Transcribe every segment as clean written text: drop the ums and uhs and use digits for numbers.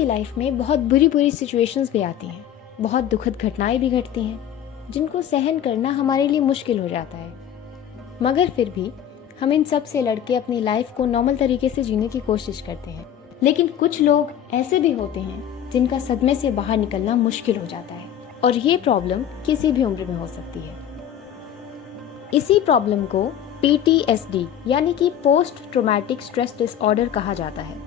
की लाइफ में बहुत बुरी बुरी सिचुएशंस भी आती हैं, बहुत दुखद घटनाएं भी घटती हैं जिनको सहन करना हमारे लिए मुश्किल हो जाता है। मगर फिर भी हम इन सब से लड़के अपनी लाइफ को नॉर्मल तरीके से जीने की कोशिश करते हैं। लेकिन कुछ लोग ऐसे भी होते हैं जिनका सदमे से बाहर निकलना मुश्किल हो जाता है, और ये प्रॉब्लम किसी भी उम्र में हो सकती है। इसी प्रॉब्लम को PTSD यानी कि पोस्ट ट्रॉमेटिक स्ट्रेस डिसऑर्डर कहा जाता है।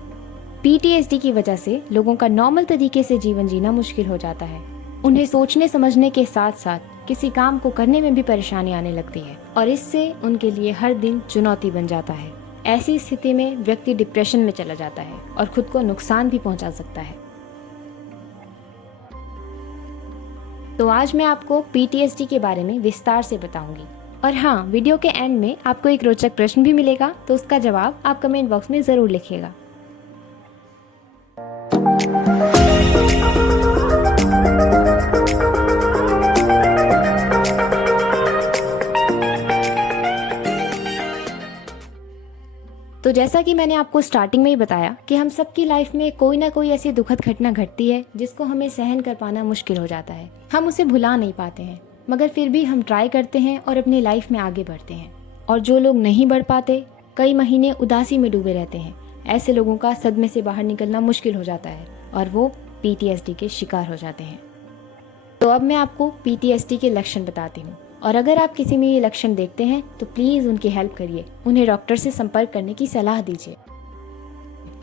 PTSD की वजह से लोगों का नॉर्मल तरीके से जीवन जीना मुश्किल हो जाता है। उन्हें सोचने समझने के साथ साथ किसी काम को करने में भी परेशानी आने लगती है, और इससे उनके लिए हर दिन चुनौती बन जाता है। ऐसी स्थिति में व्यक्ति डिप्रेशन में चला जाता है और खुद को नुकसान भी पहुंचा सकता है। तो आज मैं आपको PTSD के बारे में विस्तार से बताऊंगी। और हाँ, वीडियो के एंड में आपको एक रोचक प्रश्न भी मिलेगा, तो उसका जवाब आप कमेंट बॉक्स में ज़रूर लिखिएगा। तो जैसा कि मैंने आपको स्टार्टिंग में ही बताया कि हम सबकी लाइफ में कोई ना कोई ऐसी दुखद घटना घटती है जिसको हमें सहन कर पाना मुश्किल हो जाता है। हम उसे भुला नहीं पाते हैं, मगर फिर भी हम ट्राई करते हैं और अपनी लाइफ में आगे बढ़ते हैं। और जो लोग नहीं बढ़ पाते, कई महीने उदासी में डूबे रहते हैं, ऐसे लोगों का सदमे से बाहर निकलना मुश्किल हो जाता है और वो PTSD के शिकार हो जाते हैं। तो अब मैं आपको PTSD के लक्षण बताती हूँ, और अगर आप किसी में ये लक्षण देखते हैं तो प्लीज़ उनकी हेल्प करिए, उन्हें डॉक्टर से संपर्क करने की सलाह दीजिए।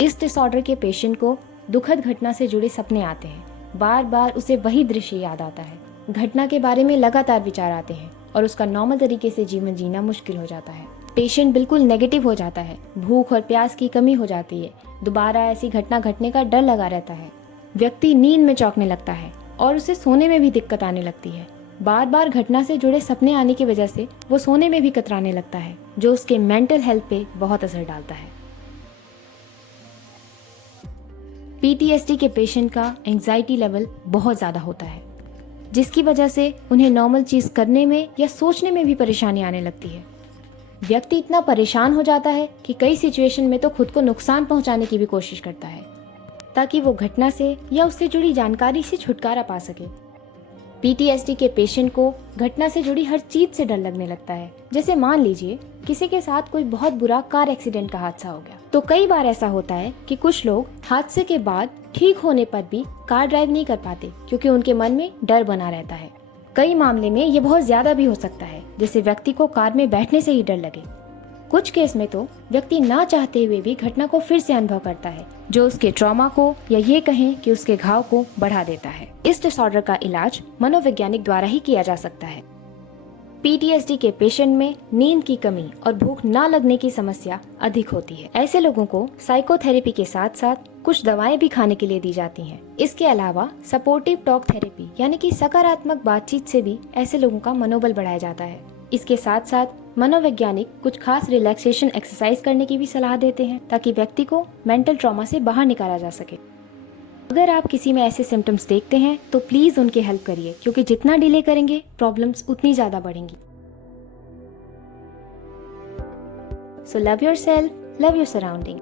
इस डिसऑर्डर के पेशेंट को दुखद घटना से जुड़े सपने आते हैं, बार बार उसे वही दृश्य याद आता है, घटना के बारे में लगातार विचार आते हैं और उसका नॉर्मल तरीके से जीवन जीना मुश्किल हो जाता है। पेशेंट बिल्कुल नेगेटिव हो जाता है, भूख और प्यास की कमी हो जाती है, दोबारा ऐसी घटना घटने का डर लगा रहता है, व्यक्ति नींद में चौंकने लगता है और उसे सोने में भी दिक्कत आने लगती है। बार बार घटना से जुड़े सपने आने की वजह से वो सोने में भी कतराने लगता है, जो उसके मेंटल हेल्थ पे बहुत असर डालता है। PTSD के पेशेंट का एंजाइटी लेवल बहुत ज़्यादा होता है, जिसकी वजह से उन्हें नॉर्मल चीज़ करने में या सोचने में भी परेशानी आने लगती है। व्यक्ति इतना परेशान हो जाता है कि कई सिचुएशन में तो खुद को नुकसान पहुंचाने की भी कोशिश करता है, ताकि वो घटना से या उससे जुड़ी जानकारी से छुटकारा पा सके। PTSD के पेशेंट को घटना से जुड़ी हर चीज से डर लगने लगता है। जैसे मान लीजिए किसी के साथ कोई बहुत बुरा कार एक्सीडेंट का हादसा हो गया, तो कई बार ऐसा होता है कि कुछ लोग हादसे के बाद ठीक होने पर भी कार ड्राइव नहीं कर पाते, क्योंकि उनके मन में डर बना रहता है। कई मामले में ये बहुत ज्यादा भी हो सकता है, जैसे व्यक्ति को कार में बैठने से ही डर लगे। कुछ केस में तो व्यक्ति ना चाहते हुए भी घटना को फिर से अनुभव करता है, जो उसके ट्रॉमा को या ये कहें कि उसके घाव को बढ़ा देता है। इस डिसऑर्डर का इलाज मनोवैज्ञानिक द्वारा ही किया जा सकता है। PTSD के पेशेंट में नींद की कमी और भूख ना लगने की समस्या अधिक होती है। ऐसे लोगों को साइकोथेरेपी के साथ साथ कुछ दवाएं भी खाने के लिए दी जाती हैं। इसके अलावा सपोर्टिव टॉक थेरेपी यानी कि सकारात्मक बातचीत से भी ऐसे लोगों का मनोबल बढ़ाया जाता है। इसके साथ साथ मनोवैज्ञानिक कुछ खास रिलैक्सेशन एक्सरसाइज करने की भी सलाह देते हैं, ताकि व्यक्ति को मेंटल ट्रॉमा से बाहर निकाला जा सके। अगर आप किसी में ऐसे सिम्टम्स देखते हैं तो प्लीज उनकी हेल्प करिए, क्योंकि जितना डिले करेंगे प्रॉब्लम्स उतनी ज्यादा बढ़ेंगी। So love yourself, love your surrounding.